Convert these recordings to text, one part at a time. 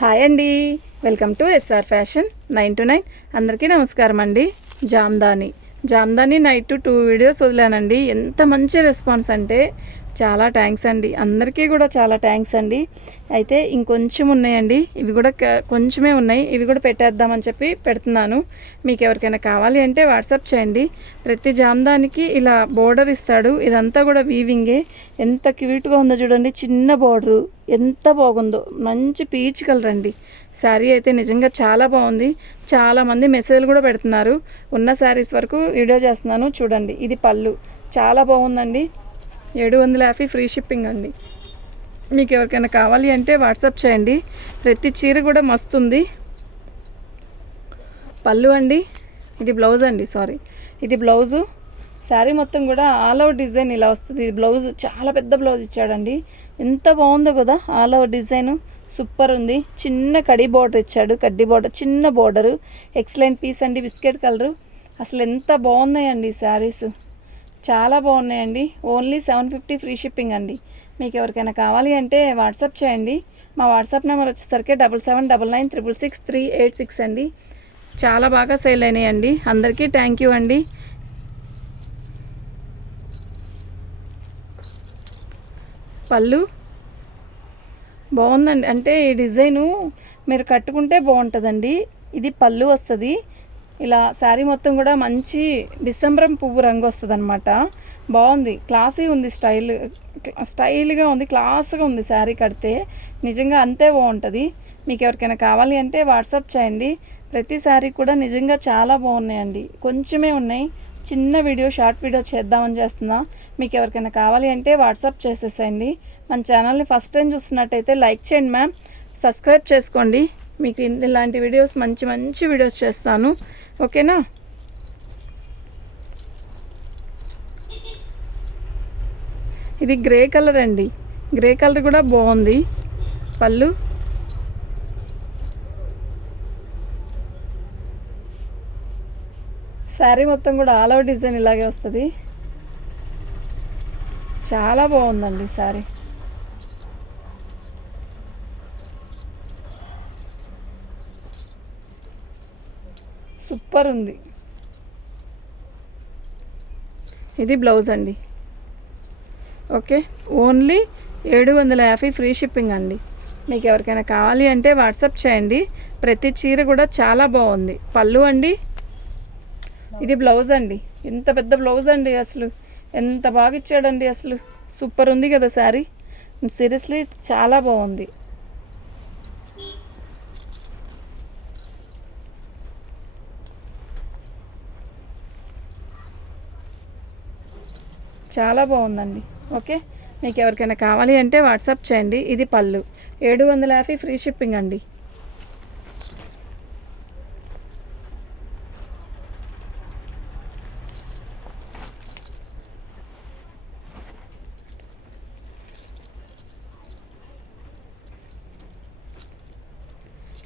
Hi అండి. Welcome to SR fashion nine two nine. అందరికీ నమస్కారం అండి. Jamdani. Jamdani night two videos వదిలానండి. ఎంత మంచి రెస్పాన్స్ అంటే చాలా థ్యాంక్స్ అండి. అందరికీ కూడా చాలా థ్యాంక్స్ అండి. అయితే ఇంకొంచెం ఉన్నాయండి. ఇవి కూడా క- కొంచెమే ఉన్నాయి. ఇవి కూడా పెట్టేద్దామని చెప్పి పెడుతున్నాను. మీకు ఎవరికైనా కావాలి అంటే వాట్సాప్ చేయండి. ప్రతి జామ్దానికి ఇలా బోర్డర్ ఇస్తాడు. ఇదంతా కూడా వీవింగే ఎంత క్యూట్గా ఉందో చూడండి. చిన్న బోర్డరు ఎంత బాగుందో. మంచి పీచ్ కలర్ అండి. శారీ అయితే నిజంగా చాలా బాగుంది. చాలామంది మెసేజ్లు కూడా పెడుతున్నారు. ఉన్న శారీస్ వరకు వీడియో చేస్తున్నాను. చూడండి. ఇది పళ్ళు. చాలా బాగుందండి. ఏడు వందల యాభై ఫ్రీ షిప్పింగ్ అండి. మీకు ఎవరికైనా కావాలి అంటే వాట్సాప్ చేయండి. ప్రతి చీర కూడా మస్తుంది. పళ్ళు అండి. ఇది బ్లౌజ్ అండి సారీ. ఇది బ్లౌజు. శారీ మొత్తం కూడా ఆల్ ఓవర్ డిజైన్ ఇలా వస్తుంది. ఇది బ్లౌజ్ చాలా పెద్ద బ్లౌజ్ ఇచ్చాడండి. ఎంత బాగుందో కదా ఆల్ ఓవర్ డిజైన్. సూపర్ ఉంది. చిన్న కడి బార్డర్ ఇచ్చాడు. కడ్డీ బార్డర్ చిన్న బార్డరు. ఎక్సలెంట్ పీస్ అండి బిస్కెట్ కలరు. అసలు ఎంత బాగున్నాయండి శారీస్ చాలా బాగున్నాయండి. Only seven fifty free shipping అండి. మీకు ఎవరికైనా కావాలి అంటే వాట్సాప్ చేయండి. మా వాట్సాప్ నెంబర్ వచ్చేసరికి double seven double nine triple six three eight six అండి. చాలా బాగా సేల్ అయినాయండి. అందరికీ థ్యాంక్ యూ అండి. పళ్ళు బాగుందండి. అంటే ఈ డిజైను మీరు కట్టుకుంటే బాగుంటుందండి. ఇది పళ్ళు వస్తుంది. ఇలా శారీ మొత్తం కూడా మంచి డిసెంబరం పువ్వు రంగు వస్తుంది అనమాట బాగుంది. క్లాసీ ఉంది స్టైల్ స్టైల్గా ఉంది క్లాస్గా ఉంది శారీ కడితే. నిజంగా అంతే బాగుంటుంది. మీకు ఎవరికైనా కావాలి అంటే వాట్సాప్ చేయండి. ప్రతి శారీ కూడా నిజంగా చాలా బాగున్నాయండి. కొంచెమే ఉన్నాయి. చిన్న వీడియో షార్ట్ వీడియో చేద్దామని చేస్తున్నా. మీకు ఎవరికైనా కావాలి అంటే వాట్సాప్ చేసేసేయండి. మన ఛానల్ని ఫస్ట్ టైం చూస్తున్నట్టయితే లైక్ చేయండి మ్యామ్. సబ్స్క్రైబ్ చేసుకోండి. మీకు ఇలాంటి వీడియోస్ మంచి మంచి వీడియోస్ చేస్తాను. ఓకేనా? ఇది గ్రే కలర్ అండి. గ్రే కలర్ కూడా బాగుంది. పళ్ళు. శారీ మొత్తం కూడా ఆల్ అవుట్ డిజైన్ ఇలాగే వస్తుంది. చాలా బాగుందండి శారీ సూపర్ ఉంది ఇది బ్లౌజ్ అండి. ఓకే ఓన్లీ ఏడు వందల యాభై ఫ్రీ షిప్పింగ్ అండి. మీకు ఎవరికైనా కావాలి అంటే వాట్సాప్ చేయండి. ప్రతి చీర కూడా చాలా బాగుంది. పళ్ళు అండి. ఇది బ్లౌజ్ అండి. ఎంత పెద్ద బ్లౌజ్ అండి అసలు. ఎంత బాగా ఇచ్చాడండి అసలు. సూపర్ ఉంది కదా శారీ. సీరియస్లీ చాలా బాగుంది. చాలా బాగుందండి. ఓకే? మీకు ఎవరికైనా కావాలి అంటే వాట్సాప్ చేయండి. ఇది పళ్ళు. ఏడు వందల యాభై ఫ్రీ షిప్పింగ్ అండి.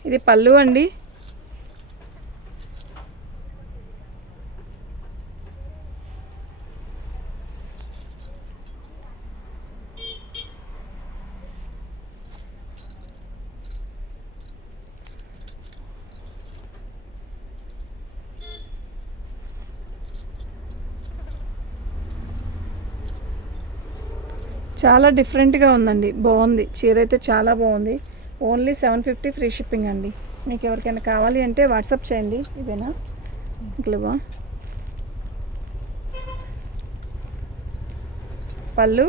ఇది పళ్ళు అండి. చాలా డిఫరెంట్గా ఉందండి. బాగుంది. చీర అయితే చాలా బాగుంది. Only seven fifty free shipping అండి. మీకు ఎవరికైనా కావాలి అంటే వాట్సాప్ చేయండి. ఇదేనా? ఇంకలేవా పళ్ళు?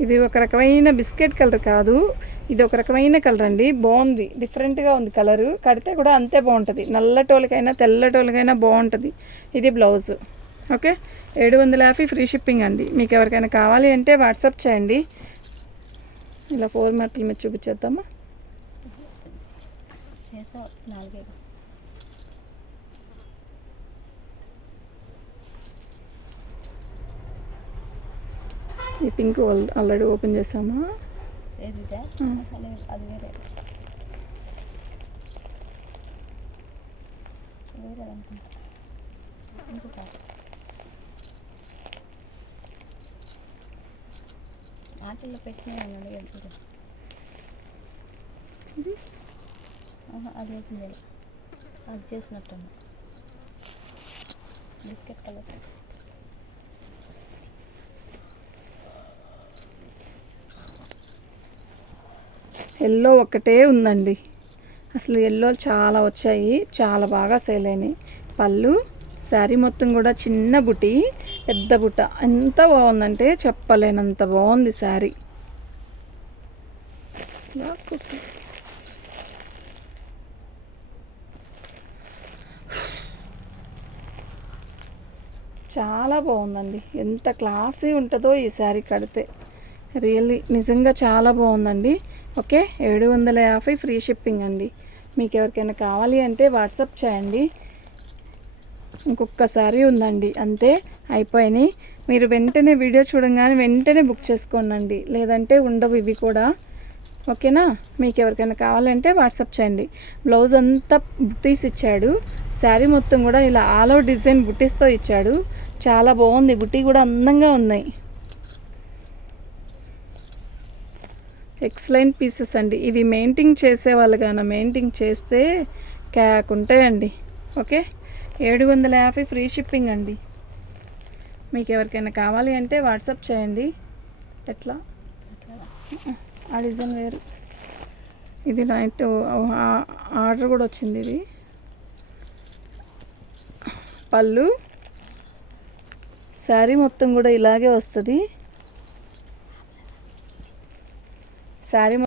ఇది ఒక రకమైన బిస్కెట్ కలర్ కాదు. ఇది ఒక రకమైన కలర్ అండి. బాగుంది. డిఫరెంట్గా ఉంది కలరు. కడితే కూడా అంతే బాగుంటుంది. నల్లటోళ్ళకైనా తెల్లటోళ్ళకైనా బాగుంటుంది. ఇది బ్లౌజ్. ఓకే? ఏడు వందల యాభై ఫ్రీ షిప్పింగ్ అండి. మీకు ఎవరికైనా కావాలి అంటే వాట్సాప్ చేయండి. ఇలా ఫోర్ మార్కులు మీరు చూపించేద్దామా? ఈ పింక్ ఆల్రెడీ ఓపెన్ చేసామా? ఆటల్లో పెట్టినా అన్నాడు వెళ్తుంది ఆహా, అది అవుతుంది అది చేసినట్టు బిస్కెట్ కలర్. ఎల్లో ఒక్కటే ఉందండి. అసలు ఎల్లో చాలా వచ్చాయి. చాలా బాగా సేల్ అయినాయి. పళ్ళు శారీ మొత్తం కూడా చిన్న బుటి పెద్ద బుట్ట ఎంత బాగుందంటే చెప్పలేనంత బాగుంది శారీ. చాలా బాగుందండి. ఎంత క్లాసీ ఉంటుందో ఈ శారీ కడితే. రియల్లీ నిజంగా చాలా బాగుందండి. ఓకే ఏడు వందల యాభై ఫ్రీ షిప్పింగ్ అండి. మీకు ఎవరికైనా కావాలి అంటే వాట్సాప్ చేయండి. ఇంకొక శారీ ఉందండి అంతే అయిపోయినాయి. మీరు వెంటనే వీడియో చూడంగానే వెంటనే బుక్ చేసుకోనండి. లేదంటే ఉండవు ఇవి కూడా. ఓకేనా? మీకు ఎవరికైనా కావాలంటే వాట్సాప్ చేయండి. బ్లౌజ్ అంతా బుట్టీస్ ఇచ్చాడు. శారీ మొత్తం కూడా ఇలా ఆల్ అవుట్ డిజైన్ బుట్టీస్తో ఇచ్చాడు. చాలా బాగుంది బుట్టి కూడా అందంగా ఉన్నాయి. ఎక్సలెంట్ పీసెస్ అండి. ఇవి మెయింటింగ్ చేసే వాళ్ళు కానీ మెయింటింగ్ చేస్తే క్యాక్ ఉంటాయండి. ఓకే? ఏడు వందల యాభై ఫ్రీ షిప్పింగ్ అండి. మీకు ఎవరికైనా కావాలి అంటే వాట్సాప్ చేయండి. ఎట్లా? ఆ డిజైన్ వేరు. ఇది నైట్ ఆర్డర్ కూడా వచ్చింది ఇది. పళ్ళు. శారీ మొత్తం కూడా ఇలాగే వస్తుంది. శారీ